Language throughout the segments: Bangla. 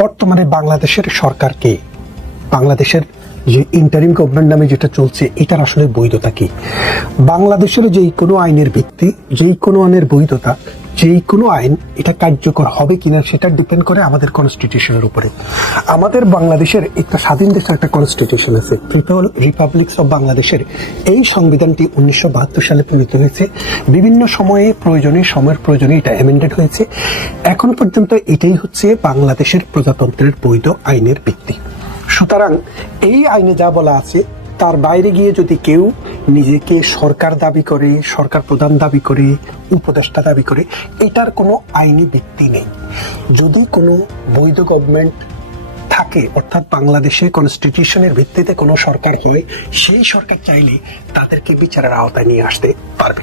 বর্তমানে বাংলাদেশের সরকারকে, বাংলাদেশের যে ইন্টারিম গভর্নমেন্ট নামে যেটা চলছে, এটার আসলে বৈধতা কি? বাংলাদেশের যেই কোনো আইনের ভিত্তি, যেই কোনো আইনের বৈধতা, যেই কোনো আইন এটা কার্যকর হবে কিনা সেটা ডিপেন্ড করে আমাদের কনস্টিটিউশনের উপরে। আমাদের বাংলাদেশের একটা স্বাধীন দেশের একটা কনস্টিটিউশন আছে, পিপল রিপাবলিকস অফ বাংলাদেশের। এই সংবিধানটি 1972 সালে প্রণীত হয়েছে। বিভিন্ন সময়ের প্রয়োজনে এটা অ্যামেন্ডেড হয়েছে। এখন পর্যন্ত এটাই হচ্ছে বাংলাদেশের প্রজাতন্ত্রের বৈধ আইনের ভিত্তি। সুতরাং এই আইনে যা বলা আছে তার বাইরে গিয়ে যদি কেউ নিজেকে সরকার দাবি করে, সরকার প্রধান দাবি করে, উপদেষ্টা দাবি করে, এটার কোনো আইনি ভিত্তি নেই। যদি কোনো বৈধ গভর্নমেন্ট থাকে, অর্থাৎ বাংলাদেশে কনস্টিটিউশনের ভিত্তিতে কোনো সরকার হয়, সেই সরকার চাইলে তাদেরকে বিচারের আওতায় নিয়ে আসতে পারবে।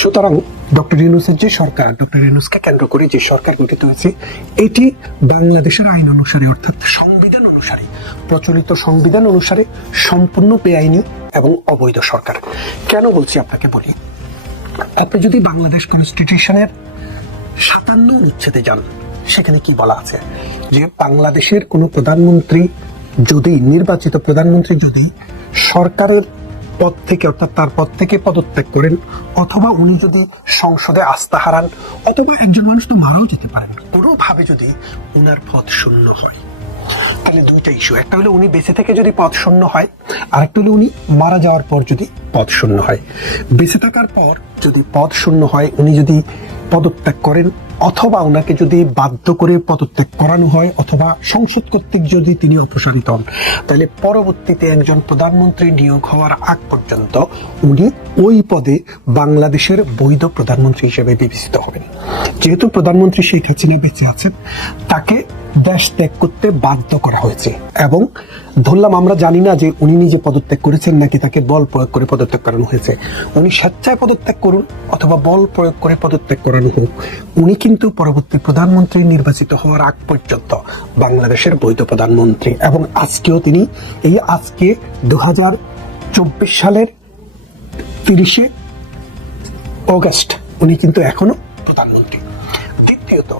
সুতরাং ডক্টর ইউনূসের যে সরকার, ডক্টর ইউনূসকে কেন্দ্র করে যে সরকার গঠিত হয়েছে, এটি বাংলাদেশের আইন অনুসারে, অর্থাৎ সংবিধান অনুসারে, প্রচলিত সংবিধান অনুসারে সম্পূর্ণ বেআইনি এবং অবৈধ সরকার। কেন বলছি আপনাকে বলি। আপনি যদি বাংলাদেশ কনস্টিটিউশনের 57 অনুচ্ছেদে যান, সেখানে কি বলা আছে যে বাংলাদেশের কোনো প্রধানমন্ত্রী যদি, নির্বাচিত প্রধানমন্ত্রী যদি সরকারের পদ থেকে, অর্থাৎ তার পদ থেকে পদত্যাগ করেন, অথবা উনি যদি সংসদে আস্থা হারান, অথবা একজন মানুষ তো মারাও যেতে পারেন, কোনোভাবে যদি উনার পদ শূন্য হয়, তাহলে দুইটা ইস্যু। একটা হলো উনি বেঁচে থেকে যদি পদ শূন্য হয়, আর একটা হলো উনি মারা যাওয়ার পর যদি পদ শূন্য হয়। বেঁচে থাকার পর যদি পদ শূন্য হয়, উনি যদি পদত্যাগ করেন, অথবা ওনাকে যদি বাধ্য করে পদত্যাগ করানো হয়, অথবা সংসদ কর্তৃক যদি তিনি অপসারিত হন, তাহলে পরবর্তীতে একজন প্রধানমন্ত্রী নিয়োগ হওয়ার আগ পর্যন্ত উনি ওই পদে বাংলাদেশের বৈধ প্রধানমন্ত্রী হিসেবে বিবেচিত হবেন। যেহেতু প্রধানমন্ত্রী শেখ হাসিনা বেঁচে আছেন, তাকে দেশ ত্যাগ করতে বাধ্য করা হয়েছে, এবং ধরলাম আমরা জানি না যে উনি নিজে পদত্যাগ করেছেন নাকি তাকে বল প্রয়োগ করে পদত্যাগ করানো হয়েছে। উনি স্বেচ্ছায় পদত্যাগ করুন অথবা বল প্রয়োগ করে পদত্যাগ করানো হোক, উনি কিন্তু পরবর্তী প্রধানমন্ত্রী নির্বাচিত হওয়ার আগ পর্যন্ত বাংলাদেশের বৈধ প্রধানমন্ত্রী। এবং আজকেও তিনি, এই আজকে 2024 সালের 30শে অগস্ট উনি কিন্তু এখনো প্রধানমন্ত্রী। দ্বিতীয়ত,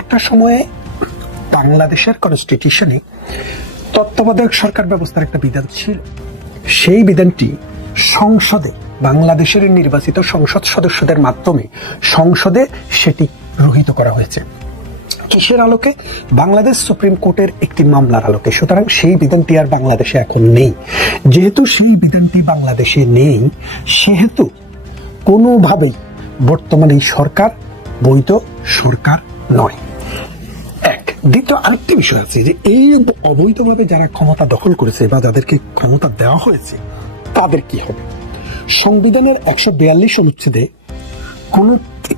একটা সময়ে বাংলাদেশের কনস্টিটিউশনে তত্ত্বাবধায়ক সরকার ব্যবস্থার একটা বিধান ছিল। সেই বিধানটি সংসদে, বাংলাদেশের নির্বাচিত সংসদ সদস্যদের মাধ্যমে সংসদে সেটি গৃহীত করা হয়েছে। কিসের আলোকে? বাংলাদেশ সুপ্রিম কোর্টের একটি মামলার আলোকে। সুতরাং সেই বিধানটি আর বাংলাদেশে এখন নেই। যেহেতু সেই বিধানটি বাংলাদেশে নেই, সেহেতু কোনোভাবেই বর্তমানে সরকার বৈধ সরকার নয়। দ্বিতীয় আরেকটি বিষয় আছে যে এই অবৈধভাবে যারা ক্ষমতা দখল করেছে বা যাদেরকে ক্ষমতা দেওয়া হয়েছে, তাদের কি হবে? সংবিধানের 142 অনুচ্ছেদে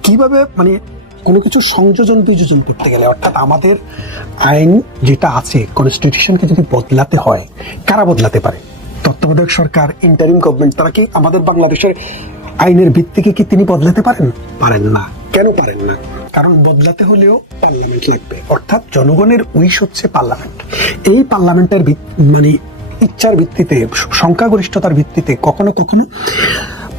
কিভাবে কোনো কিছু সংযোজন বিযোজন করতে গেলে, অর্থাৎ আমাদের আইন যেটা আছে, কনস্টিটিউশনকে যদি বদলাতে হয়, কারা বদলাতে পারে? তত্ত্বাবধায়ক সরকার, ইন্টারিম গভর্নমেন্ট। তারা কি আমাদের বাংলাদেশের আইনের ভিত্তিকে কি তিনি বদলাতে পারেন? পারেন না। কেন পারেন না? কারণ বদলাতে হলেও পার্লামেন্ট লাগবে, অর্থাৎ জনগণের উইশ হচ্ছে পার্লামেন্ট। এই পার্লামেন্টের ইচ্ছার ভিত্তিতে, সংখ্যাগরিষ্ঠতার ভিত্তিতে কখনো কখনো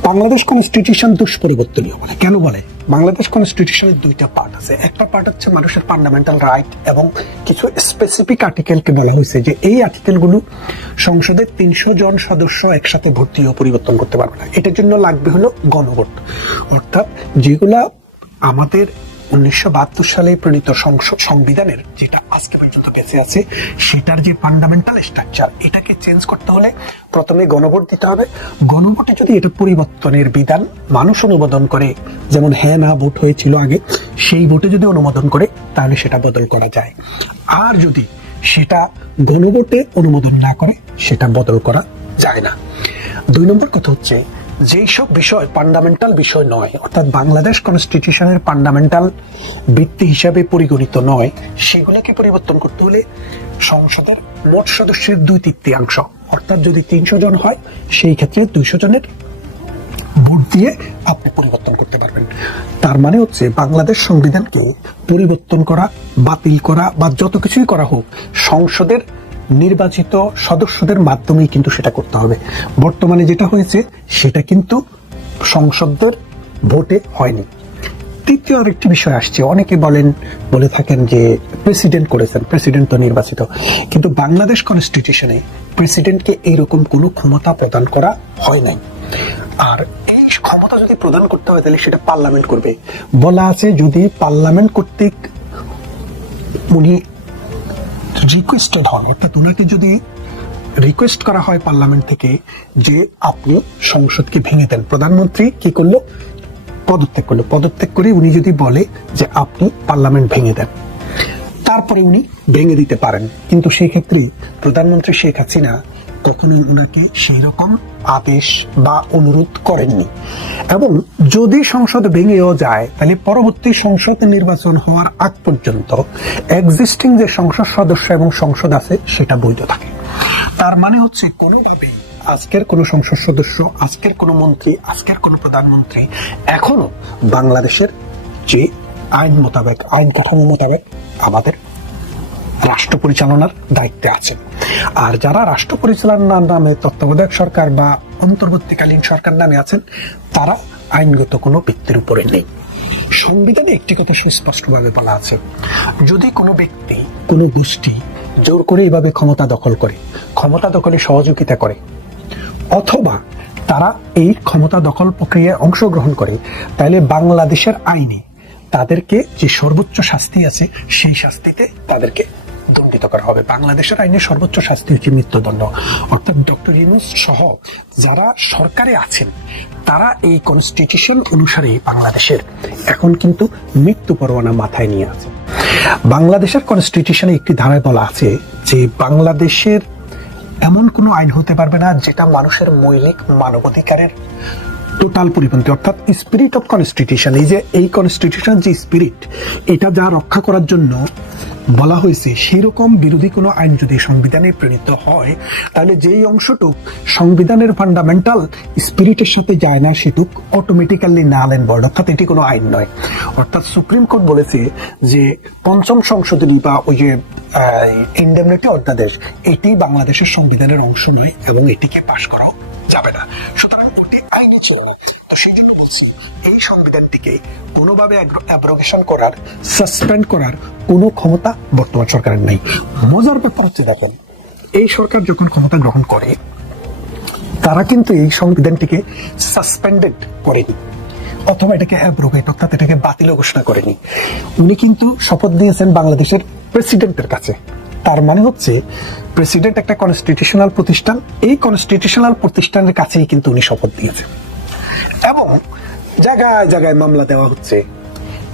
বাংলাদেশ কনস্টিটিউশন দুষ্পরিবর্তনীয় বলে। কেন বলে? বাংলাদেশ কনস্টিটিউশনের দুইটা পার্ট আছে। একটা পার্ট হচ্ছে মানুষের ফান্ডামেন্টাল রাইট, এবং কিছু স্পেসিফিক আর্টিকেলকে বলা হয়েছে যে এই আর্টিকেলগুলো সংসদের 300 জন সদস্য একসাথে ভোট দিয়েও পরিবর্তন করতে পারবে না। এটার জন্য লাগবে হলো গণভোট। অর্থাৎ যেগুলা আমাদের 1972 সালে প্রণীত সংবিধানের, যেটা আজকে পর্যন্ত বেঁচে আছে, সেটার যে ফান্ডামেন্টাল স্ট্রাকচার, এটাকে চেঞ্জ করতে হলে প্রথমে গণভোট দিতে হবে। গণভোটে যদি এটা পরিবর্তনের বিধান মানুষ অনুমোদন করে, যেমন হ্যাঁ না ভোট হয়েছিল আগে, সেই ভোটে যদি অনুমোদন করে, তাহলে সেটা বদল করা যায়। আর যদি সেটা গণভোটে অনুমোদন না করে, সেটা বদল করা যায় না। 2 নম্বর কথা হচ্ছে, যেই সব বিষয় ফান্ডামেন্টাল বিষয় নয়, অর্থাৎ বাংলাদেশ কনস্টিটিউশনের ফান্ডামেন্টাল ভিত্তি হিসাবে পরিগণিত নয়, সেগুলোকে পরিবর্তন করতে হলে সংসদের মোট সদস্যের 2/3, অর্থাৎ যদি 300 জন হয়, সেই ক্ষেত্রে 200 জনের ভোট দিয়ে আপনি পরিবর্তন করতে পারবেন। তার মানে হচ্ছে বাংলাদেশ সংবিধানকে পরিবর্তন করা, বাতিল করা বা যত কিছুই করা হোক, সংসদের নির্বাচিত সদস্যদের মাধ্যমেই কিন্তু সেটা করতে হবে। বর্তমানে যেটা হয়েছে সেটা কিন্তু সংসদের ভোটে হয়নি। তৃতীয় আরেকটি বিষয় আসছে, অনেকে বলে থাকেন যে প্রেসিডেন্ট করেছেন, প্রেসিডেন্ট তো নির্বাচিত, কিন্তু বাংলাদেশ কনস্টিটিউশনে প্রেসিডেন্টকে এইরকম কোনো ক্ষমতা প্রদান করা হয় নাই। আর এই ক্ষমতা যদি প্রদান করতে হয় তাহলে সেটা পার্লামেন্ট করবে। বলা আছে যদি পার্লামেন্ট কর্তৃক উনি রিকোয়েস্টেড হন, অর্থাৎ ওনাকে যদি রিকোয়েস্ট করা হয় পার্লামেন্ট থেকে যে আপনি সংসদকে ভেঙে দেন, প্রধানমন্ত্রী কি করলো? পদত্যাগ করলো। পদত্যাগ করে উনি যদি বলে যে আপনি পার্লামেন্ট ভেঙে দেন, তারপরে উনি ভেঙে দিতে পারেন। কিন্তু সেই ক্ষেত্রে প্রধানমন্ত্রী শেখ হাসিনা কখনো উনাকে সেই রকম আদেশ বা অনুরোধ করেননি। এবং যদি সংসদ ভেঙেও যায় তাহলে পরবর্তী সংসদ নির্বাচন হওয়ার আগ পর্যন্ত এক্সিস্টিং যে সংসদ সদস্য এবং সংসদ আছে সেটা বৈধ থাকে। তার মানে হচ্ছে কোনোভাবেই আজকের কোন সংসদ সদস্য, আজকের কোন মন্ত্রী, আজকের কোন প্রধানমন্ত্রী এখনো বাংলাদেশের যে আইন মোতাবেক, আইন কাঠামো মোতাবেক আমাদের রাষ্ট্র পরিচালনার দায়িত্বে আছেন। আর যারা রাষ্ট্র পরিচালনার নামে তত্ত্বাবধায়ক সরকার বা অন্তর্বর্তীকালীন সরকার নামে আছেন, তারা আইনগত কোনো ব্যক্তির উপরে নেই। সংবিধানে একটি কথা সুস্পষ্টভাবে বলা আছে, যদি কোনো ব্যক্তি, কোনো গোষ্ঠী জোর করে এভাবে ক্ষমতা দখল করে, ক্ষমতা দখলে সহযোগিতা করে, অথবা তারা এই ক্ষমতা দখল প্রক্রিয়ায় অংশগ্রহণ করে, তাহলে বাংলাদেশের আইনে তাদেরকে যে সর্বোচ্চ শাস্তি আছে সেই শাস্তিতে তাদেরকে দণ্ডিত করা হবে। বাংলাদেশের আইনে সর্বোচ্চ শাস্তি হচ্ছে মৃত্যুদণ্ড। অর্থাৎ ডক্টর ইউনূস সহ যারা সরকারে আছেন তারা এই কনস্টিটিউশন অনুসারে বাংলাদেশের এখন কিন্তু মৃত্যু পরোয়ানা মাথায় নিয়ে আছে। বাংলাদেশের কনস্টিটিউশনে একটি ধারায় বলা আছে যে বাংলাদেশের এমন কোনো আইন হতে পারবে না যেটা মানুষের মৌলিক মানবাধিকারের টোটাল পরিপন্থী, অর্থাৎ স্পিরিট অফ কনস্টিটিউশন। এই যে এই কনস্টিটিউশন যে স্পিরিট, এটা যা রক্ষা করার জন্য বলা হয়েছে, সেই রকম বিরোধী কোনো আইন যদি সংবিধানে প্রণীত হয় তাহলে যেই অংশটুক সংবিধানের ফান্ডামেন্টাল স্পিরিটের সাথে যায় না সেটুক অটোমেটিক্যালি নাল এন্ড ভয়েড, অর্থাৎ এটি কোনো আইন নয়। অর্থাৎ সুপ্রিম কোর্ট বলেছে যে পঞ্চম সংশোধনী বা ওই যে ইন্ডেমনিটি অধ্যাদেশ, এটি বাংলাদেশের সংবিধানের অংশ নয় এবং এটিকে পাশ করাও যাবে না। সুতরাং ওটি আইনই ছিল না। তো সেই জন্য বলছি এই সংবিধানটিকে কোনোভাবে অ্যাব্রোগেশন করার, সাসপেন্ড করার কোনো ক্ষমতা বর্তমান সরকারের নেই। মজার ব্যাপার হচ্ছে দেখেন, এই সরকার যখন ক্ষমতা গ্রহণ করে তারা কিন্তু এই সংবিধানটিকে সাসপেন্ডেড করেনি অথবা এটাকে অ্যাব্রোগেট অর্থাৎ এটাকে বাতিল ঘোষণা করেনি। উনি কিন্তু শপথ দিয়েছেন বাংলাদেশের প্রেসিডেন্টের কাছে। তার মানে হচ্ছে প্রেসিডেন্ট একটা কনস্টিটিউশনাল প্রতিষ্ঠান, এই কনস্টিটিউশনাল প্রতিষ্ঠানের কাছেই কিন্তু উনি শপথ দিয়েছেন। এবং জায়গায় জায়গায় মামলা দেওয়া হচ্ছে।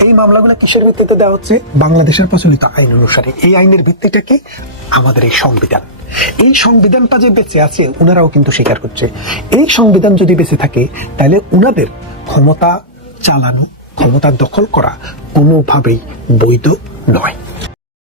এই মামলাগুলো কিসের ভিত্তিতে দেওয়া হচ্ছে? বাংলাদেশের প্রচলিত আইন অনুসারে। এই আইনের ভিত্তিটা কি? আমাদের এই সংবিধান। এই সংবিধানটা যে বেঁচে আছে উনারাও কিন্তু স্বীকার করছে। এই সংবিধান যদি বেঁচে থাকে তাহলে উনাদের ক্ষমতা চালানো, ক্ষমতা দখল করা কোনোভাবেই বৈধ নয়।